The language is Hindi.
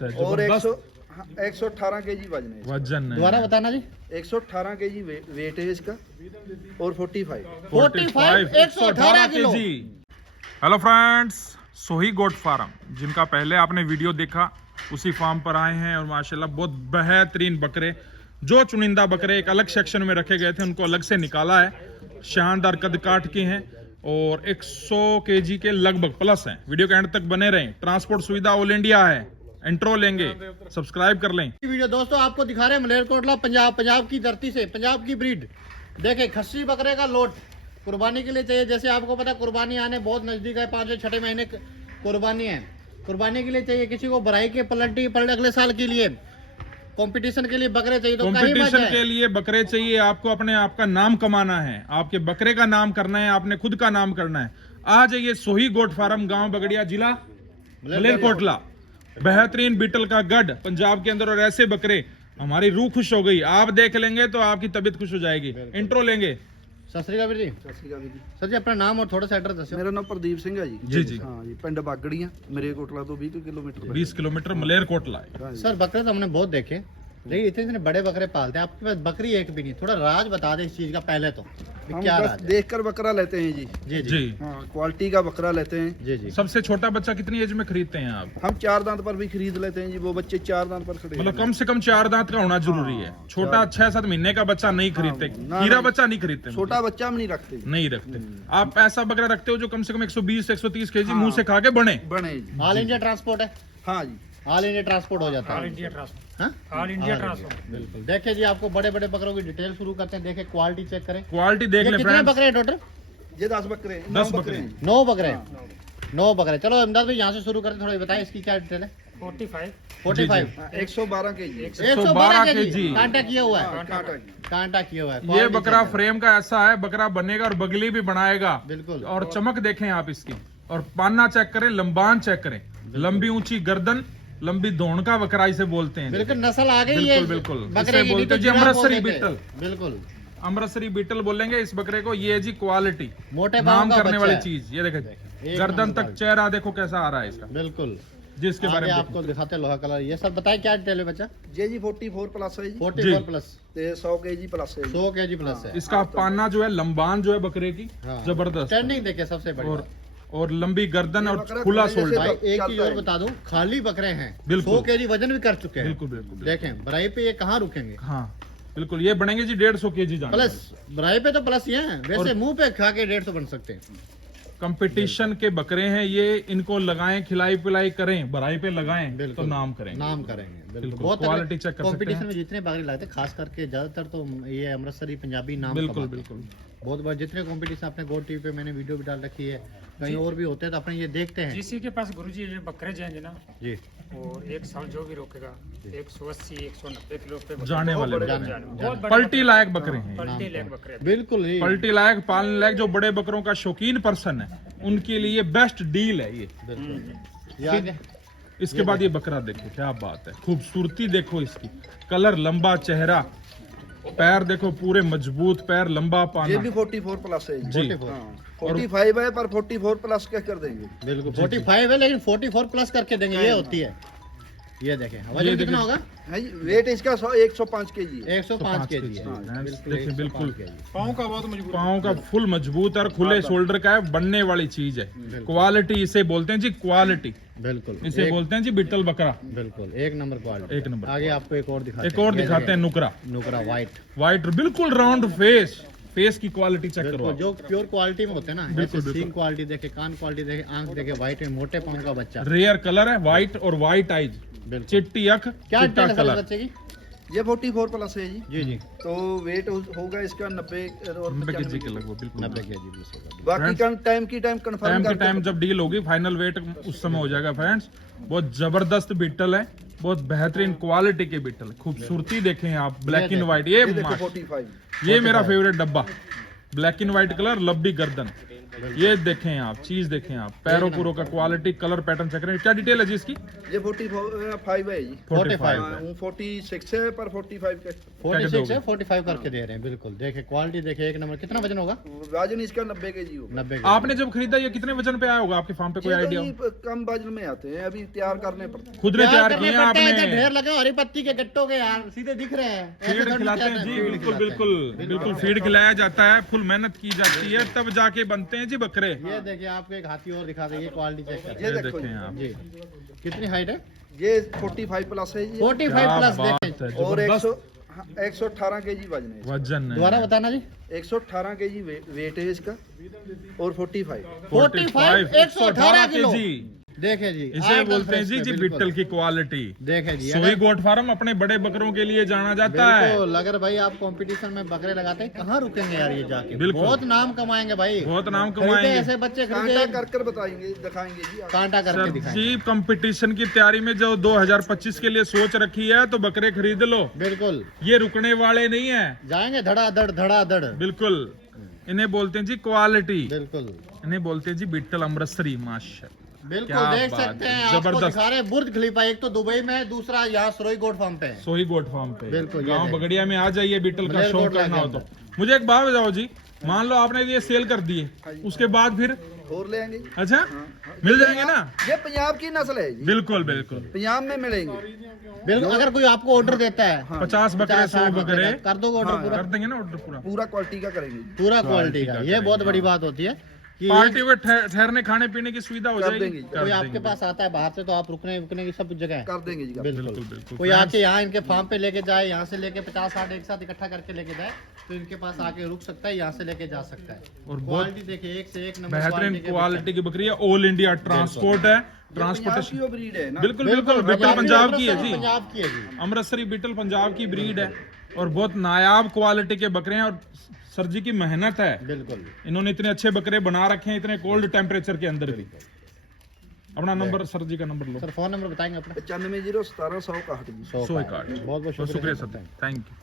जबरदस्त है, और जबरदस्त 118 केजी वजन है। वजन है। दोबारा बताना जी। 118 केजी वेट है इसका और 45 118 किलो। हेलो फ्रेंड्स, सोही गोट फार्म, जिनका पहले आपने वीडियो देखा उसी फार्म पर आए हैं और माशाल्लाह बहुत बेहतरीन बकरे, जो चुनिंदा बकरे एक अलग सेक्शन में रखे गए थे उनको अलग से निकाला है। शानदार कद काट के हैं और 100 केजी के लगभग प्लस हैं। वीडियो के एंड तक बने रहें। ट्रांसपोर्ट सुविधा ऑल इंडिया है। इंट्रो लेंगे, सब्सक्राइब कर लें। वीडियो दोस्तों आपको दिखा रहे हैं मलेरकोटला पंजाब की धरती से, पंजाब की ब्रीड। देखे खस्सी बकरे का लोट कुर्बानी के लिए चाहिए। जैसे आपको पता कुर्बानी आने बहुत नजदीक है, 5 से 6 महीने कुर्बानी है। कुर्बानी के लिए चाहिए, किसी को भराई के पलटी अगले साल के लिए कंपटीशन के लिए बकरे चाहिए, तो कंपटीशन के लिए बकरे चाहिए। आपको अपने आप का नाम कमाना है, आपके बकरे का नाम करना है, आपने खुद का नाम करना है। आ जाइए सोही गोट फार्म, गांव बगड़िया, जिला मलेरकोटला। बेहतरीन बीटल का गढ़ पंजाब के अंदर, और ऐसे बकरे हमारी रूह खुश हो गई। आप देख लेंगे तो आपकी तबीयत खुश हो जाएगी। इंट्रो लेंगे। सत श्री अकाल जी। सर जी अपना नाम और थोड़ा सा एड्रेस दसो। मेरा नाम प्रदीप सिंह है जी। जी। हाँ जी, पिंड बागड़ियां, मलेरकोटला तो 20 किलोमीटर। 20 किलोमीटर मलेरकोटला है। सर बकरे तो हमने बहुत देखे, लेकिन इतने बड़े बकरे पालते हैं, आपके पास बकरी एक भी नहीं। थोड़ा राज बता दे इस चीज का पहले तो, हम क्या बस राज है? देखकर बकरा लेते हैं जी। जी जी जी। हाँ, क्वालिटी का बकरा लेते हैं। जी जी। सबसे छोटा बच्चा कितनी एज में खरीदते हैं आप? हम 4 दांत पर भी खरीद लेते हैं जी। वो बच्चे 4 दांत पर खड़े मतलब कम से कम 4 दांत का होना जरूरी है। छोटा 6-7 महीने का बच्चा नहीं खरीदते, हीरा बच्चा नहीं खरीदते, छोटा बच्चा हम नहीं रखते। नहीं रखते। आप ऐसा बकरा रखते हो जो कम से कम 120-130 केजी मुंह से खा के बने जी। ऑल इंडिया ट्रांसपोर्ट है। हाँ जी, ऑल इंडिया ट्रांसपोर्ट हो जाता है। All India transport. हाँ? All India transport. बिल्कुल। देखिए जी, आपको बड़े बड़े बकरों की डिटेल शुरू करते हैं। देखे क्वालिटी चेक करें। क्वालिटी देख ये ले कितने फ्रेंड्स। बकरे हैं टोटल? ये 10 बकरे हैं, 10 9 बकरे। हैं। 9 बकरे हैं। 9 बकरे। चलो अहमदाद भाई यहाँ से शुरू करते हैं, थोड़ा बताएं इसकी क्या डिटेल है। 45 45 हाँ, 112 केजी। 112 केजी। केजी कांटा किया हुआ है। हाँ, कांटा की। कांटा किया हुआ है। ये Quality बकरा check फ्रेम का ऐसा है, बकरा बनेगा और बगली भी बनाएगा। बिल्कुल। और चमक देखें आप इसकी, और पाना चेक करें, लंबान चेक करें, लंबी ऊंची गर्दन, लंबी धौन का बकरा इसे बोलते हैं। बिल्कुल नस्ल आ गई है। बिल्कुल। बकरे इसे की बोलते हैं जी जिराफ अमृतसरी बोलते थे। बीटल। बिल्कुल। अमृतसरी बीटल बोलेंगे इस बकरे को। ये जी क्वालिटी, मोटे नाम पाँव का करने बच्चा वाली है। चीज। ये देखें, एक गर्दन नंबर तक का। चेहरा देखो कैसा आ रहा है इसका, बिल्कुल। जिसके बारे आगे में आपको दिखाते हैं लोहा कलर। ये सब बताएं क्या डिटेल है बच्चा? ये जी 44 प्लस है जी। 44 प्लस ते 100 केजी प्लस है जी। 100 केजी प्लस है। इसका पाना जो है, लंबान जो है बकरे की, हाँ। जबरदस्त। स्टैंडिंग देखे सबसे बड़ी। और लंबी गर्दन ये और बकरा खुला खोलने से शोल्डर। भाई एक चीज चलता और है। बता दूं, खाली बकरे हैं, बिल्कुल। 100 केजी वजन भी कर चुके हैं। बिल्कुल बिल्कुल। देखें बराई पे ये कहाँ रुकेंगे? हाँ बिल्कुल, ये बनेंगे जी 150 केजी जाने। प्लस बराई पे तो प्लस ही है, वैसे मुंह पे खा के 150 बन सकते हैं। कंपटीशन के बकरे हैं ये, इनको लगाएं, खिलाई पिलाई करें, भराई पे लगाएं तो बिल्कुल। नाम करें। नाम करेंगे। बिल्कुल। बिल्कुल। बहुत क्वालिटी चेक कर सकते कंपटीशन हैं। में जितने बकरे लाते हैं, खास करके ज्यादातर तो ये अमृतसरी पंजाबी नाम बिल्कुल कमाते हैं। बिल्कुल। बहुत बार जितने कंपटीशन अपने गोड टीवी पे मैंने वीडियो भी डाल रखी है, कहीं और भी होते हैं तो अपने ये देखते हैं। जिसी के पास गुरुजी ये बकरे जाएंगे ना, जी और एक साल जो भी रोकेगा 180-190 किलो पे बकरे जाने वाले बहुत बकरे। जाने- बहुत बड़े पलटी लायक बकरे हैं। पलटी लेग बकरे। बिल्कुल ही। पलटी लायक, पालने लायक, जो बड़े बकरों का शौकीन पर्सन है उनके लिए बेस्ट डील है ये। बिल्कुल। ये आगे इसके बाद ये बकरा देखो, क्या बात है, खूबसूरती देखो इसकी, कलर, लंबा चेहरा, पैर देखो पूरे मजबूत पैर, लंबा ये पाना। भी 44 प्लस है जी। जी। 44। हाँ, 45 है पर 44 प्लस क्या कर देंगे। बिल्कुल 45 है, लेकिन 44 प्लस करके देंगे, ये होती है। ये देखें वजन कितना होगा? है जी, वेट इसका 105 केजी है। 105 केजी है। देखिए बिल्कुल, पाँव का बहुत मजबूत। पाँव का फुल मजबूत और खुले शोल्डर का है, बनने वाली चीज है। क्वालिटी इसे बोलते हैं जी, क्वालिटी बिल्कुल। इसे बोलते हैं जी बीटल बकरा। बिल्कुल एक नंबर क्वालिटी। एक नंबर। आगे आपको एक और दिखाते एक और ये दिखाते हैं, नुकरा। देखें, नुकरा व्हाइट। व्हाइट, बिल्कुल राउंड फेस, फेस की क्वालिटी चेक करो बिल्कुल आप। जो प्योर क्वालिटी में होते हैं ना, बिल्कुल, जैसे बिल्कुल। सींग क्वालिटी देखे, कान क्वालिटी देखे, आंख देखे, व्हाइट में मोटे पाँव का बच्चा। रेयर कलर है, व्हाइट और व्हाइट आईज, बिल्कुल। चिट्टी अख, क्या चिट्टा डिटेल है कलर। बच्चे की? ये 44 प्लस है जी। जी जी। तो वेट होगा इसका 90 और 90 केजी 95 के लगभग, बिल्कुल। 90 केजी प्लस होगा। बाकी टाइम की टाइम कंफर्म टाइम के करके टाइम जब डील होगी, फाइनल वेट उस समय हो जाएगा फ्रेंड्स। बहुत जबरदस्त बीटल है, बहुत बेहतरीन क्वालिटी के बीटल है। खूबसूरती देखें आप, ब्लैक एंड व्हाइट। ये ये देखो माश- 45। ये मेरा फेवरेट डब्बा, ब्लैक एंड व्हाइट कलर, लंबी गर्दन, ये देखें आप, चीज देखें आप, पैरों पुरों का क्वालिटी, कलर पैटर्न चेक करें। क्या डिटेल है जी इसकी? ये 45 है जी। 45 हाँ, वो 46 है पर 45 का 46 है 45 करके दे रहे हैं। बिल्कुल देखिए क्वालिटी देखिए एक नंबर। कितना वजन होगा? वजन इसका 90 केजी होगा। 90 आपने जब खरीदा ये कितने वजन पे आया होगा आपके फार्म पे, कोई ये तो आइडिया? जी कम वजन में आते हैं, अभी तैयार करने पड़ते हैं। खुद ने तैयार किए हैं आपने? ढेर लगे हरी पत्ती के गट्टों के यार, सीधे दिख रहे हैं। ऐसे फीड थोड़ी खिलाते हैं खिलाते जी, हैं, बिल्कुल खिलाते हैं। बिल्कुल बिल्कुल फीड खिलाया जाता है, फुल मेहनत की जाती है, तब जाके बनते हैं जी बकरे। ये देखिए आपको एक हाथी और दिखा देंगे, क्वालिटी चेक करें। ये ये देखो देखें आप, जी कितनी हाइट है? ये 45 प्लस है जी। 45 क्या प्लस बात देखें। है, और जबरदस्त 118 केजी वजन है इसका। वजन है। दोबारा बताना जी। 118 केजी वेट है इसका और 45। 45 118 किलो। केजी। देखे जी इसे आजकल बोलते हैं फ्रेश जी में, जी बिल्कुल। बिट्टल की क्वालिटी। देखे जी सोही गोट फार्म अपने बड़े बकरों के लिए जाना जाता है। बिल्कुल अगर भाई आप कंपटीशन में बकरे लगाते हैं कहाँ रुकेंगे यार ये जाके। बिल्कुल। बहुत नाम कमाएंगे भाई, बहुत नाम खरीदे कमाएंगे ऐसे बच्चे कांटा खरीदे कर कर बताएंगे, दिखाएंगे जी आपको। कांटा करके सर दिखाएंगे। जी। कंपटीशन की तैयारी में जो 2025 के लिए सोच रखी है तो बकरे खरीद लो, बिल्कुल ये रुकने वाले नहीं है। जाएंगे धड़ाधड़। बिल्कुल इन्हें बोलते हैं जी क्वालिटी, बिल्कुल इन्हें बोलते हैं जी बिट्टल अमृतसरी। माशाल्लाह बिल्कुल क्या देख बात सकते है, हैं। आपको जबरदस्त। दिखा रहे हैं बुर्ज खलीफा, एक तो दुबई में है, दूसरा यहाँ सरोई गोट फार्म पे है। सोही गोट फार्म पे बिल्कुल, ये गांव देख। बगड़िया में आ जाइए बिट्टल का शौक मलेरकोटला करना के हो तो। अंदर। मुझे एक बात बताओ जी, मान लो आपने ये सेल कर दिए, उसके बाद फिर और ले आएंगे। अच्छा मिल जाएंगे ना? ये पंजाब की नस्ल है जी, बिल्कुल बिल्कुल। पंजाब में मिलेंगे। बिल्कुल अगर कोई आपको ऑर्डर देता है 50 बकरे 100 60 बकरे कर दो ऑर्डर पूरा। कर देंगे ना ऑर्डर पूरा। पूरा क्वालिटी का करेंगे, पूरा क्वालिटी का, ये बहुत बड़ी बात होती है कि पार्टी में ठहरने खाने पीने की सुविधा हो कर जाएगी। देंगे। कर कोई आपके देंगे। पास आता है बाहर से तो आप रुकने की सब जगह है। कर देंगे जी। बिल्कुल बिल्कुल बिल्कुल। कोई आके यहाँ इनके फार्म पे लेके जाए, यहाँ से लेके 50-60 एक साथ इकट्ठा करके लेके जाए तो इनके पास आके रुक सकता है, यहाँ से लेके जा सकता है। और बहुत क्वालिटी देखिए एक से एक नंबर बेहतरीन के क्वालिटी की बकरी है। ऑल इंडिया ट्रांसपोर्ट है, पंजाब ट्रांसपोर्टेशन। की वो ब्रीड है ना। बिल्कुल बिल्कुल बिट्टल पंजाब की है जी, पंजाब की है जी। अमृतसरी बिट्टल पंजाब की ब्रीड है और बहुत नायाब क्वालिटी के बकरे हैं। और सर जी की मेहनत है, बिल्कुल इन्होंने इतने अच्छे बकरे बना रखे हैं इतने कोल्ड टेम्परेचर के अंदर भी। अपना नंबर सर जी का नंबर लो। सर फोन नंबर बताएंगे अपना। 95 0 17 100 61 जी। 100 100 का। कार्ड। बहुत बहुत शुक्रिया शुक्रिया सर, थैंक यू।